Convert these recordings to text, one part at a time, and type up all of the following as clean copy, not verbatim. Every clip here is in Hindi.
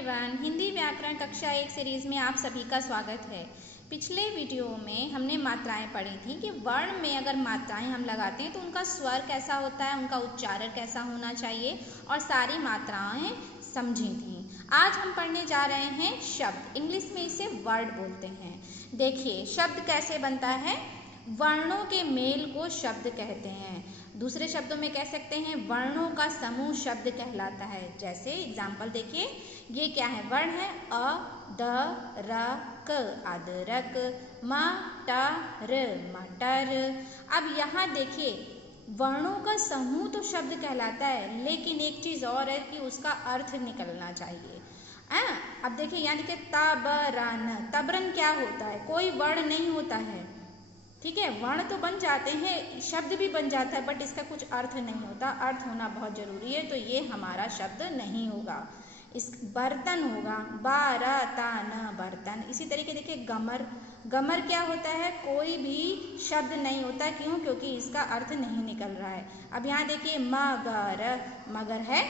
एवरीवन, हिंदी व्याकरण कक्षा 1 सीरीज़ में आप सभी का स्वागत है। पिछले वीडियो में हमने मात्राएं पढ़ी थी कि वर्ण में अगर मात्राएं हम लगाते हैं तो उनका स्वर कैसा होता है, उनका उच्चारण कैसा होना चाहिए और सारी मात्राएं समझी थी। आज हम पढ़ने जा रहे हैं शब्द। इंग्लिश में इसे वर्ड बोलते हैं। देखिए शब्द कैसे बनता है। वर्णों के मेल को शब्द कहते हैं। दूसरे शब्दों में कह सकते हैं वर्णों का समूह शब्द कहलाता है। जैसे एग्जाम्पल देखिए, ये क्या है, वर्ण है अ, द, र, क, अदरक, म, ट, र, मटर। अब यहाँ देखिए वर्णों का समूह तो शब्द कहलाता है, लेकिन एक चीज और है कि उसका अर्थ निकलना चाहिए। अब देखिए यहाँ देखिए तबरन, तबरन क्या होता है, कोई वर्ण नहीं होता है। ठीक है, वर्ण तो बन जाते हैं, शब्द भी बन जाता है, बट इसका कुछ अर्थ नहीं होता। अर्थ होना बहुत जरूरी है, तो ये हमारा शब्द नहीं होगा। इस बर्तन होगा, बारतन बर्तन। इसी तरीके देखिए गमर, गमर क्या होता है, कोई भी शब्द नहीं होता। क्यों? क्योंकि इसका अर्थ नहीं निकल रहा है। अब यहाँ देखिए मगर, मगर है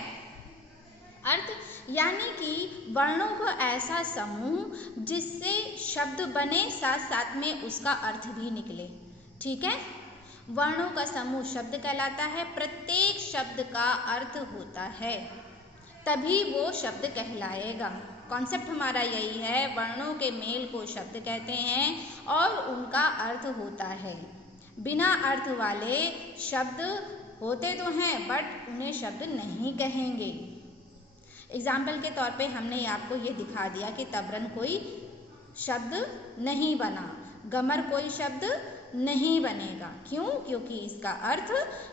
अर्थ, यानी कि वर्णों का ऐसा समूह जिससे शब्द बने, साथ साथ में उसका अर्थ भी निकले। ठीक है, वर्णों का समूह शब्द कहलाता है। प्रत्येक शब्द का अर्थ होता है, तभी वो शब्द कहलाएगा। कॉन्सेप्ट हमारा यही है, वर्णों के मेल को शब्द कहते हैं और उनका अर्थ होता है। बिना अर्थ वाले शब्द होते तो हैं, बट उन्हें शब्द नहीं कहेंगे। एग्जाम्पल के तौर पे हमने आपको ये दिखा दिया कि तबरन कोई शब्द नहीं बना, गमर कोई शब्द नहीं बनेगा। क्यों? क्योंकि इसका अर्थ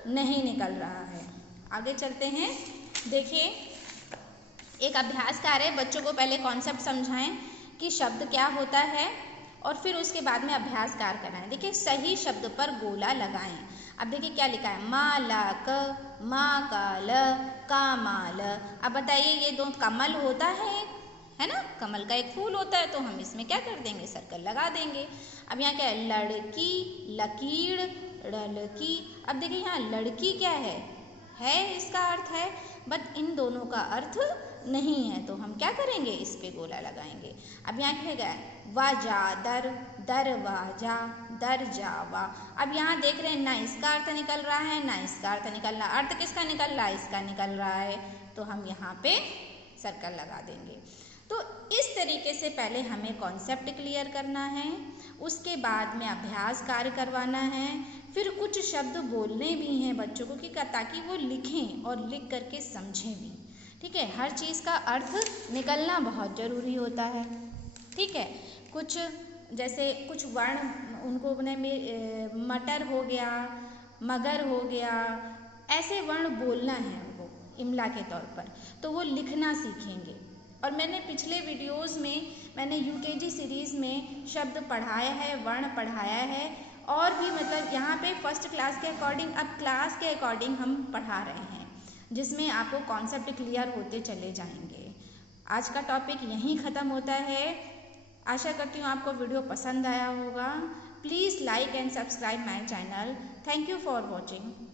नहीं निकल रहा है। आगे चलते हैं। देखिए एक अभ्यास कार्य, बच्चों को पहले कॉन्सेप्ट समझाएं कि शब्द क्या होता है और फिर उसके बाद में अभ्यास कार्य कराएं। देखिए सही शब्द पर गोला लगाएं। अब देखिए क्या लिखा है, मालक, माकाल, कामाल। अब बताइए ये दो कमल होता है ना, कमल का एक फूल होता है, तो हम इसमें क्या कर देंगे, सर्कल लगा देंगे। अब यहाँ क्या है, लड़की, लकीड़, लड़की। अब देखिए यहाँ लड़की क्या है इसका अर्थ है, बट इन दोनों का अर्थ नहीं है, तो हम क्या करेंगे, इस पे गोला लगाएंगे। अब यहाँ क्या है, वाजादर, दरवाजा, दरजावा। अब यहाँ देख रहे हैं ना इसका अर्थ निकल रहा है ना इसका अर्थ निकल रहा है। अर्थ किसका निकल रहा है, इसका निकल रहा है, तो हम यहाँ पे सर्कल लगा देंगे। तो इस तरीके से पहले हमें कॉन्सेप्ट क्लियर करना है, उसके बाद में अभ्यास कार्य करवाना है, फिर कुछ शब्द बोलने भी हैं बच्चों को कि ताकि वो लिखें और लिख करके समझें भी। ठीक है, हर चीज़ का अर्थ निकलना बहुत ज़रूरी होता है। ठीक है, कुछ जैसे कुछ वर्ण उनको अपने में मटर हो गया, मगर हो गया, ऐसे वर्ण बोलना है उनको इमला के तौर पर, तो वो लिखना सीखेंगे। और मैंने पिछले वीडियोस में मैंने यूकेजी सीरीज़ में शब्द पढ़ाया है, वर्ण पढ़ाया है, और भी मतलब यहाँ पे फर्स्ट क्लास के अकॉर्डिंग, अब क्लास के अकॉर्डिंग हम पढ़ा रहे हैं, जिसमें आपको कॉन्सेप्ट क्लियर होते चले जाएंगे। आज का टॉपिक यहीं ख़त्म होता है। आशा करती हूँ आपको वीडियो पसंद आया होगा। Please like and subscribe my channel. Thank you for watching.